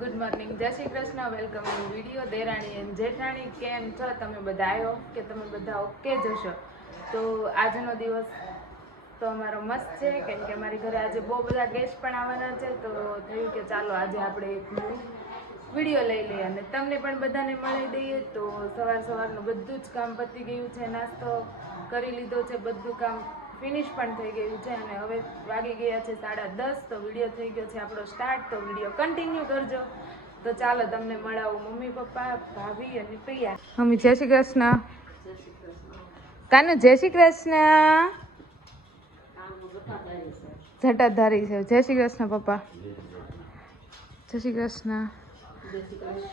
Good morning જય Shri Krishna. Welcome in video દેરાણી and જેઠાણી, કેમ છો? તમે બધા આવ્યો કે તમે બધા ઓકે જશો તો આજનો દિવસ તો અમારો મસ્ત છે. કેમ કે અમારી ઘરે આજે બહુ બધા ગેસ્ટ પણ આવવાના છે. તો થયું કે ચાલો આજે આપણે એક વીડિયો લઈ લઈએ અને તમને પણ બધાને મળી દઈએ. તો સવાર સવારનું બધું જ કામ પતી ગયું છે. નાસ્તો કરી લીધો છે. બધું કામ ફિનિશ પણ થઈ ગયું છે અને હવે વાગી ગયા છે સાડા દસ, તો વીડિયો થઈ ગયો છે આપણો સ્ટાર્ટ તો વીડિયો કન્ટિન્યુ કરજો. તો ચાલો તમને મળાવું મમ્મી, પપ્પા, ભાભી અને પ્રિયા. મમ્મી, જય શ્રી કૃષ્ણ. કાનુ, જય શ્રી કૃષ્ણ. જટાધારી છે. જય શ્રી કૃષ્ણ, પપ્પા. જય શ્રી કૃષ્ણ.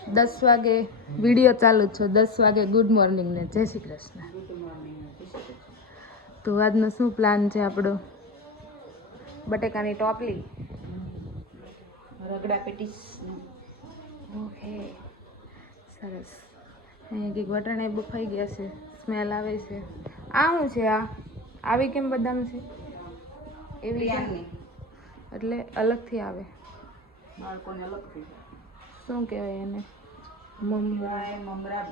દસ વાગે વીડિયો ચાલુ છે. દસ વાગે ગુડ મોર્નિંગ ને. જય શ્રી કૃષ્ણ. તો આજનો શું પ્લાન છે આપણો? બટેકાની ટોપલી? રગડા પેટીસ ઓકે સરસ. અહીંયા કંઈક વટાણા બફાઈ ગયા છે. સ્મેલ આવે છે. આ શું છે આ? આવી કેમ બદામ છે? એવી? એટલે અલગથી આવે. બાળકોને અલગથી. શું કહેવાય એને? મમરા મમરા.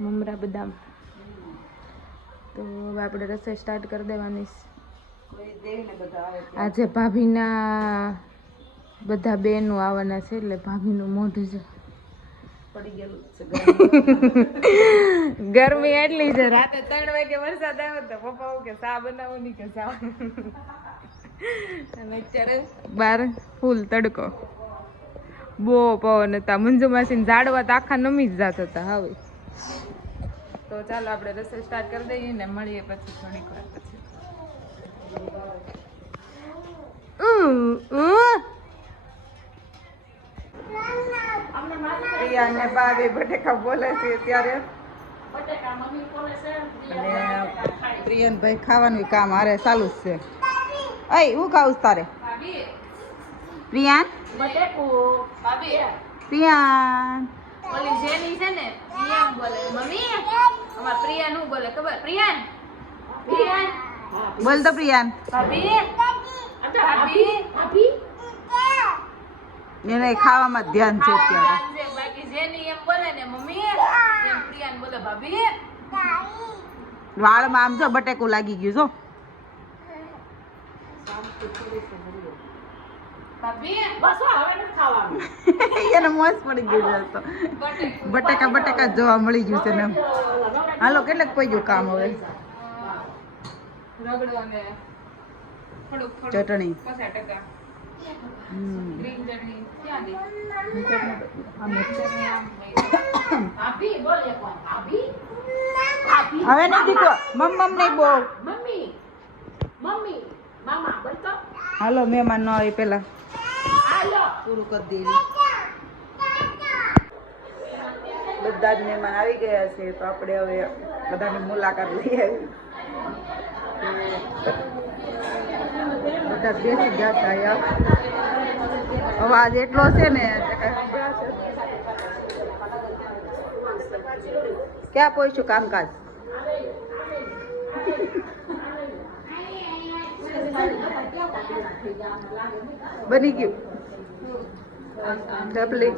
મમરા બદામ. તો હવે આપણે રસોઈ સ્ટાર્ટ કરી દેવાની. આજે ભાભીના બધા બેનો આવવાના છે એટલે ભાભીનું મોઢું છે. ગરમી. એટલી છે રાતે ત્રણ વાગે વરસાદ આવ્યો તો પપ્પા કે સા બનાવો નહીં કે સા અને અત્યારે? બાર ફૂલ તડકો. બહુ પવન હતા. મંજુ માસીને ઝાડવા તો આખા નમી જ જાત હતા હવે. તો ચાલો આપણે રસોઈ સ્ટાર્ટ કરી દઈએ ને મળીએ પછી થોડીક વાર પછી. પ્રિયા બોલે છે ત્યારે અને પ્રિયનભાઈ ખાવાનું કામ હારે ચાલુ જ છે. અય, હું ખાવું તારે? પ્રિયાન? પ્રિયાન? અમાર પ્રિયાન હું બોલે ખબર? પ્રિયાન? પ્રિયાન? બોલ તો પ્રિયાન. ભાભી? ભાભી? એને ખાવામાં જ ધ્યાન છે અત્યારે. બાકી જેની એમ બોલે ને મમ્મી એમ પ્રિયાન બોલે ભાભી વાળમાં આમ જો બટેકું લાગી ગયું જો. એને મોજ પડી ગયું તો. બટેકા. બટેકા જોવા મળી ગયું છે ને. હાલો કેટલાક પડી ગયું કામ હવે? ચટણી. હવે નહીં દીકો મમ મમ નહીં બોલ. મમ્મી. મમ્મી. મામા બોલ તો. હાલો મહેમાન ન આવી પેલા. પૂરું કરી દેવી. બધા જ મહેમાન આવી ગયા છે તો આપણે હવે બધાની મુલાકાત લઈ આવી. બધા બેસી ગયા અહીંયા. અવાજ એટલો છે ને. ક્યાં પહોંચ્યું કામકાજ? બની ગયું. ડબલી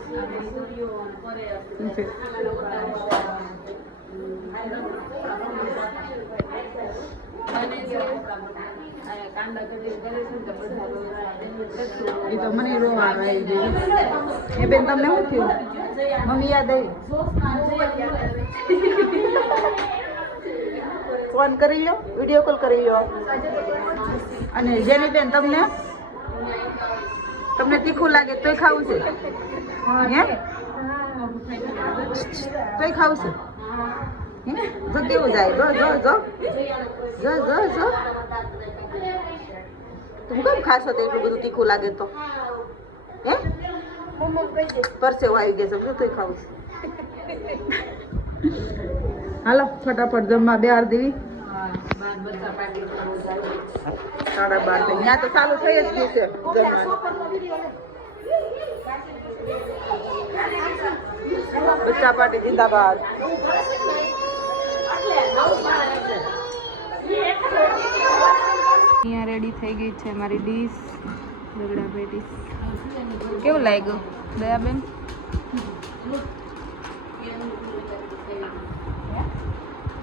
એ તો મને એ બેન. તમને શું થયું? મમ્મી યાદ આવી? ફોન કરી લો વીડિયો કોલ કરી લો અને જેની બેન તમને? તમને તીખું લાગે તોય ખાવું છે? હે? તોય ખાવું છે? જો કેવું જાય, જો જો જો. જો જો જો. તું કેમ ખાશો તો એટલું બધું તીખું લાગે તો? હે? પરસેવો આવી ગયો સમજો, તોય ખાવું છે. હાલો, ફટાફટ જમવા બે દેવી. સાડા બાર ત્યાં તો ચાલુ થઈ જ ગયું છે. બચ્ચા પાર્ટી જિંદાબાદ. અહીંયા રેડી થઈ ગઈ છે મારી ડીશ રગડા પેટીસ કેવું લાગ્યું દયાબેન?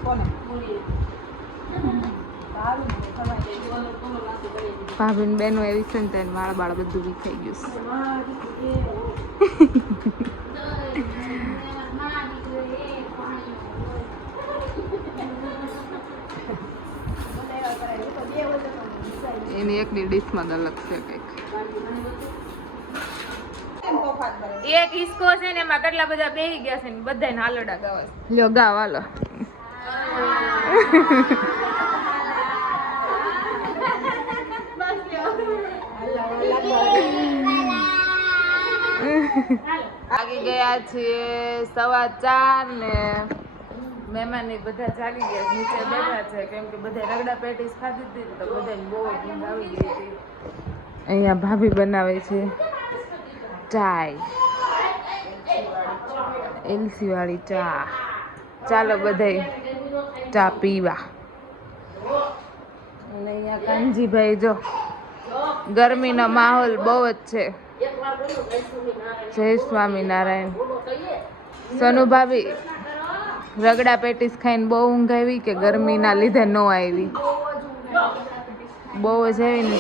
કોને? ભાભીન બેનો એવી છે ને તેને વાળ બાળ બધું વિખાઈ ગયું છે. એની એકની ડીશમાં અલગ છે કંઈક. એક હિસ્કો છે ને એમાં કેટલા બધા બેહી ગયા છે ને બધાને હાલડા ગાવા લ્યો ગાવ હાલો. આગી ગયા છીએ સવા ચાર ને મહેમાન ને બધા ચાલી ગયા નીચે બેઠા છે, કેમ કે બધા રગડા પેટીસ ખાધી હતી તો બધાને બહુ ઊંઘ આવી ગઈ હતી. અહીંયા ભાભી બનાવે છે ચાય, એલસી વાળી ચા. ચાલો બધાય ચા પીવા. અને અહીંયા કાનજીભાઈ જો ગરમીનો માહોલ બહુ જ છે. જય સ્વામિનારાયણ. સોનુ ભાભી રગડા પેટીસ ખાઈને બહુ ઊંઘ આવી કે ગરમીના લીધે ન આવી બહુ જ આવી ને.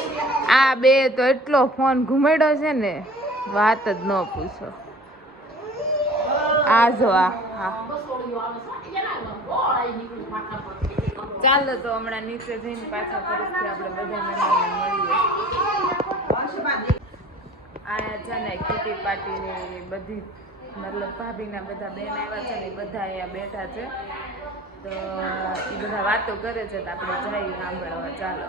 આ બે તો એટલો ફોન ઘુમેડ્યો છે ને, વાત જ ન પૂછો. આ જો આ ચાલો તો હમણાં નીચે જઈને પાછા આપણે બધા મળીએ. આયા છે ને કીટી પાર્ટીની બધી, મતલબ ભાભીના બધા બેન આવ્યા છે ને બધા અહીંયા બેઠા છે. તો એ બધા વાતો કરે છે તો આપણે જઈએ સાંભળવા. ચાલો.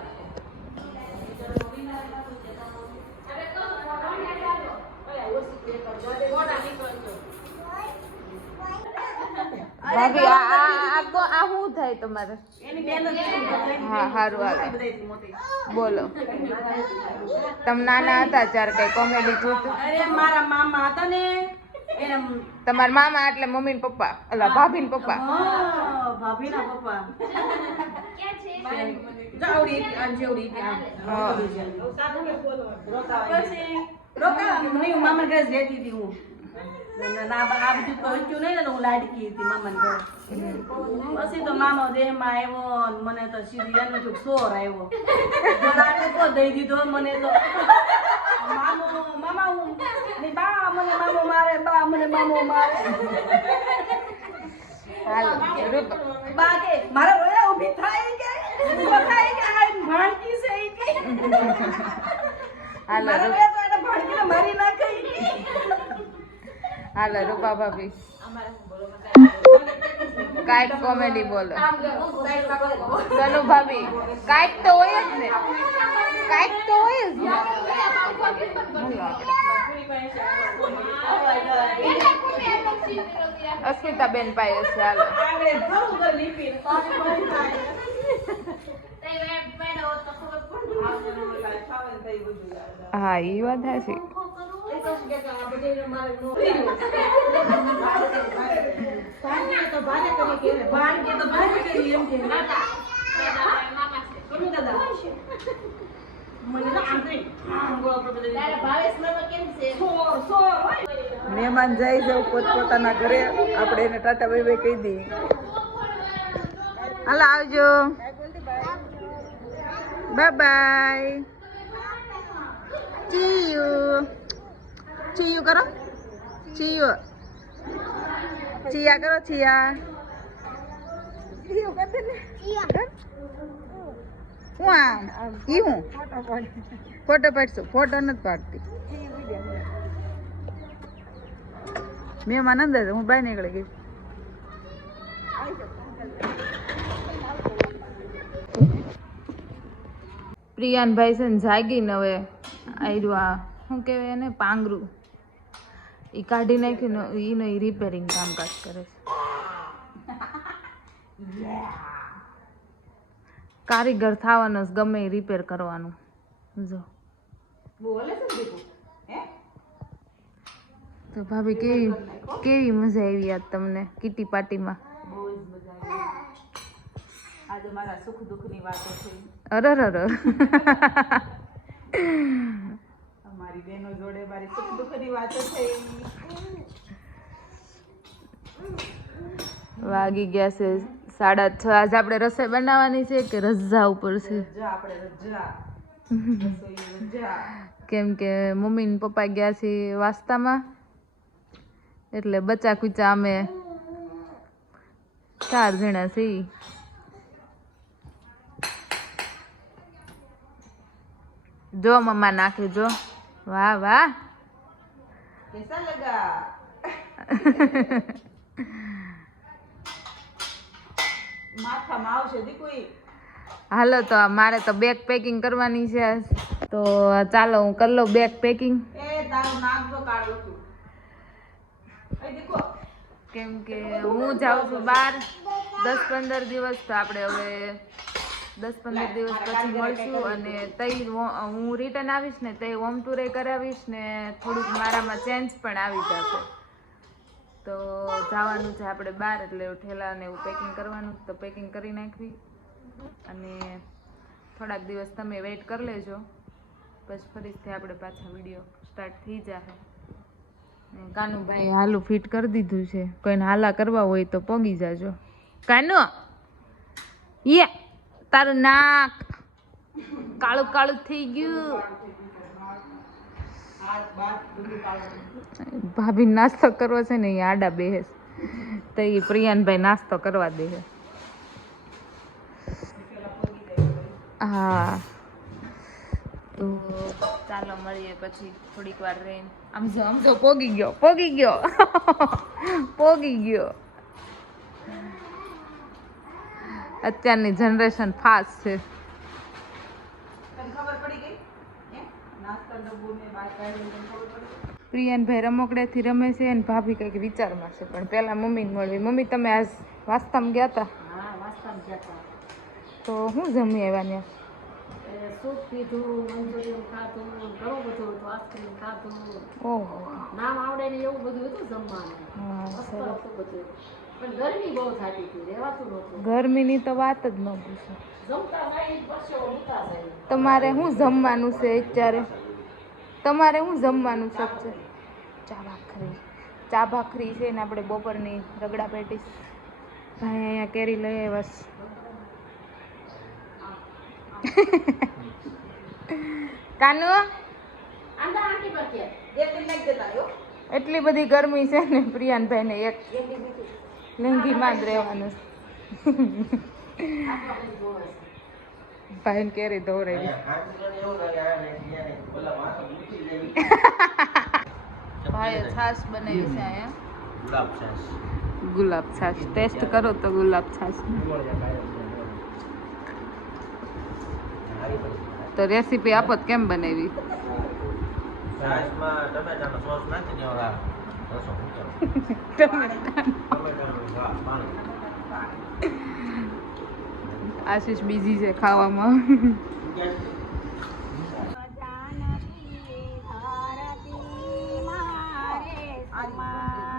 ભાભી આ આ આ આ શું થાય તમારે? હા સારું આવે બોલો. તમે નાના હતા ત્યારે કઈ કોમેડી જોતું? અરે મારા મામા હતા ને. તમારા મામા એટલે મમ્મી ને પપ્પા? અલા ભાભી ને પપ્પા. ભાભી ના પપ્પા રોકા મામા ઘરે હતી હું. આ બધું પહોંચ્યું નહીં ને હું લાડકી હતી મામાને પછી તો મામા દેહમાં આવ્યો મને તો સીધી એનો જો સોર આવ્યો. લાડકો દઈ દીધો મને તો? મામો મામા હું? ને બા મને મામો મારે બા મને મામો મારે. બા કે મારા રોયા ઊભી થાય કે? થાય કે? આ ભાણકી છે કે. હાલો રોયા તો એને ભાણકીને મારી નાખે હાલો, રૂપા ભાભી. કાંઈક કોમેડી બોલો. સનુ ભાભી, કાંઈક તો હોય જ ને. કાંઈક તો હોય જ અસ્મિતા બેન પાય છે, હાલો. હા એ વાત સાચી. મહેમાન જાય જાવ પોતપોતાના ઘરે. આપણે એને ટાટા ભાઈ ભાઈ કહી દઈએ. હાલો, આવજો. Bye by. ચીયુ ચીયુ કરો. ચીયુ. ચિયા કરો ચિયા. હું આમ ઈ હું? ફોટો પાડશું? ફોટો નથી પાડતી. મહેમાન અંદર છે, હું બહાર નીકળી ગઈ. પ્રિયાનભાઈ છે ને જાગીને હવે આવ્યું આ શું કહેવાય એને? પાંગરું. એ કાઢી નાખ્યું ને એને એ રિપેરિંગ કામકાજ કરે છે. કારીગર થવાનો જ ગમે એ રિપેર કરવાનું. જો. તો ભાભી કેવી કેવી મજા આવી યાદ તમને કીટી પાર્ટીમાં આજે મારા સુખ દુઃખની વાતો છે અરર અમારી મારી બેનો જોડે મારી સુખ દુઃખની વાતો થઈ. વાગી ગયા છે સાડા છ. આજે આપણે રસોઈ બનાવવાની છે કે રજા ઉપર છે? કેમ કે મમ્મી ને પપ્પા ગયા છે વાસ્તામાં. એટલે બચા કુચા અમે ચાર જણા છે જો મમ્મા નાખે જો. વાહ વાહ. કેસા લગા? હાલો તો મારે તો બેગ પેકિંગ કરવાની છે. તો ચાલો હું કરી લઉં બેગ પેકિંગ કેમ કે હું જાઉં છું બહાર દસ પંદર દિવસ તો આપણે હવે દસ પંદર દિવસ પછી મળશું અને તઈ હું રિટર્ન આવીશ ને તઈ હોમ ટુરે કરાવીશ ને થોડુંક મારામાં ચેન્જ પણ આવી જશે. તો જવાનું છે આપણે બહાર એટલે ઠેલા ને એવું પેકિંગ કરવાનું તો પેકિંગ કરી નાખવી. અને થોડાક દિવસ તમે વેઇટ કરી લેજો. પછી ફરીથી આપણે પાછા વીડિયો સ્ટાર્ટ થઈ જશે કાનુભાઈ હાલું ફિટ કરી દીધું છે. કોઈને હાલા કરવા હોય તો પોગી જાજો. કાનો! યે! તારું નાક કાળું કાળું થઈ ગયું. ભાભી નાસ્તો કરવો છે ને એ આડા બેહેસ તો એ પ્રિયાનભાઈ નાસ્તો કરવા દે હા. તો ચાલો મળીએ પછી થોડીક વાર રહીને. આમ જો, આમ તો પોગી ગયો પોગી ગયો. પોગી ગયો. અત્યારની જનરેશન ફાસ્ટ છે. પ્રિયનભાઈ રમકડેથી રમે છે અને ભાભી કંઈક વિચારમાં છે. પણ પહેલાં મમ્મીને મળવી. મમ્મી તમે આજ વાસ્તામાં ગયા હતા તો. હું જમી આવ્યા ત્યાં? સૂપ પીધું મંચુરિયન ખાધું ઘણું બધું હતું આઈસ્ક્રીમ ખાધું. ઓહો. નામ આવડે ને એવું બધું હતું જમવાનું. બધું. પણ ગરમી બહુ થતી હતી રહેવાતું નહોતું. ગરમીની તો વાત જ ન પૂછો. જમતા નહીં પરસેવો મૂકતા જાય તમારે શું જમવાનું છે અત્યારે? તમારે શું જમવાનું છે અત્યારે? ચા ભાખરી. ચા ભાખરી છે ને આપણે બપોરની રગડા પેટીસ. ભાઈ અહીંયા કેરી લઈ આવ્યા છે. કાનુ? એટલી બધી ગરમી છે ને પ્રિયાનભાઈને એક. લેંગીમાં જ રહેવાનું. ભાઈને કેરી ધોરાવી ભાઈ છાશ બનાવી છે અહીંયા. ગુલાબ છાશ. ટેસ્ટ કરો તો ગુલાબ છાશ. તો રેસીપી આપો કેમ બનાવી? છાશમાં ટમેટાનો સોસ નાખી દેવાનો. આશીષ બીજી છે ખાવામાં. આલુ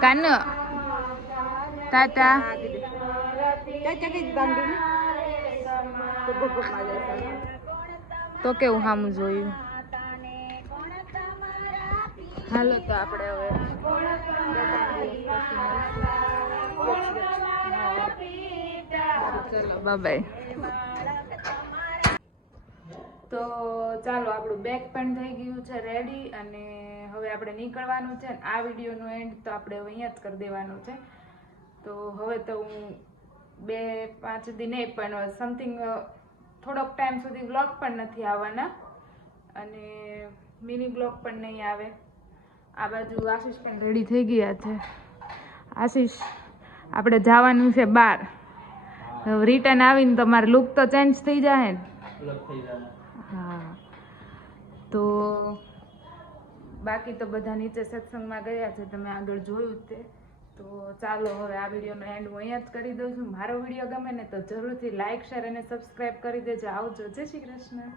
કાનો ટાટા તો કેવું સામું જોયું? હાલો તો આપણે હવે ચલો બાય તો ચાલો, આપણું બેગ પણ થઈ ગયું છે રેડી અને હવે આપણે નીકળવાનું છે ને આ વિડીયોનું એન્ડ તો આપણે હવે અહીંયા જ કરી દેવાનું છે. તો હવે તો હું બે પાંચ દી નહીં પણ સમથિંગ થોડોક ટાઈમ સુધી વ્લોગ પણ નથી આવવાના. અને મિની બ્લોગ પણ નહીં આવે. આ બાજુ આશીષ પણ રેડી થઈ ગયા છે. આશીષ આપણે જવાનું છે બહાર રિટર્ન આવીને તમારે લુક તો ચેન્જ થઈ જાય ને. હા. તો બાકી તો બધા નીચે સત્સંગમાં ગયા છે, તમે આગળ જોયું તે. તો ચાલો હવે આ વિડીયોનો એન્ડ હું અહીંયા જ કરી દઉં છું. મારો વીડિયો ગમે ને તો જરૂરથી લાઇક શેર અને સબસ્ક્રાઈબ કરી દેજો. આવજો. જય શ્રી કૃષ્ણ.